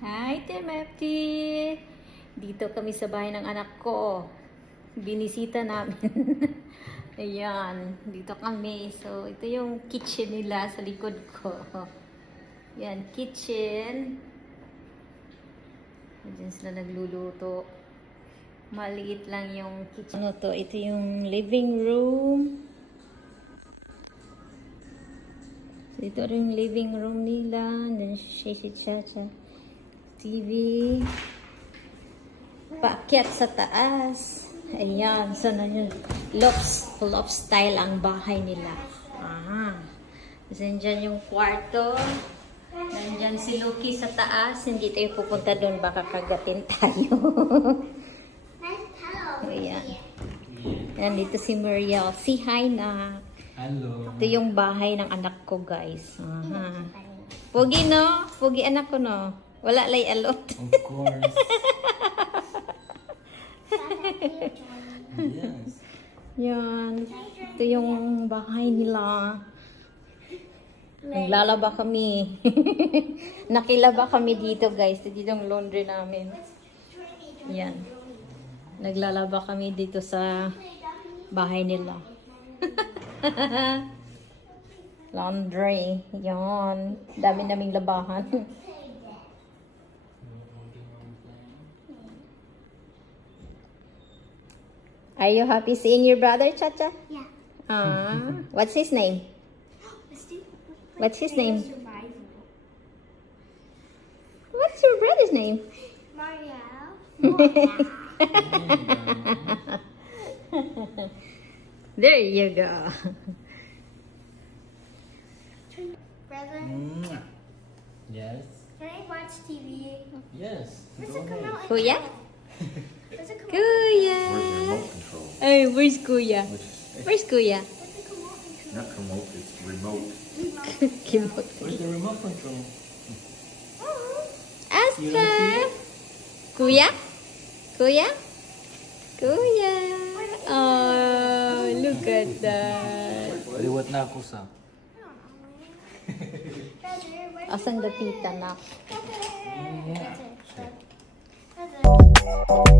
Hi, Timothy! Dito kami sa bahay ng anak ko. Binisita namin. Ayan, dito kami. So, ito yung kitchen nila sa likod ko. Yan, kitchen. Diyan sila nagluluto. Maliit lang yung kitchen. Ano to? Ito yung living room. So, ito rin yung living room nila. Then, si Chacha. TV. Paakyat sa taas. Ayan. So, na yun. Loft style ang bahay nila. Aha. Kasi dyan yung kwarto. Nandyan si Lucky sa taas. Hindi tayo pupunta doon. Baka kagatin tayo. Ayan. Ayan, dito si Muriel. Say hi na. Hello. Ito yung bahay ng anak ko, guys. Aha. Pugi, no? Pugi anak ko, no? Wala lay alot. Of course. Yes. Yan. Ito yung bahay nila. Naglalaba kami. Nakilaba kami dito, guys. Dito yung laundry namin. Yan. Naglalaba kami dito sa bahay nila. Laundry. Yan. Dami naming labahan. Are you happy seeing your brother, Chacha? Yeah. What's his name? What's his name? What's your brother's name? Mario. There you go. Brother, Yes. can I watch TV? Yes. Does it come out? Kuya? Does it come out? Kuya. Where's the remote control? Hey, where's Kuya? Where's Kuya? Does it come out? Not remote, it's remote. Kimot. Where's the remote control? Asta. Kuya? Kuya? Kuya. Oh, look at that. Liwat na ako sa. Brother, where's Asan the tita na? Brother? Yeah. Brother.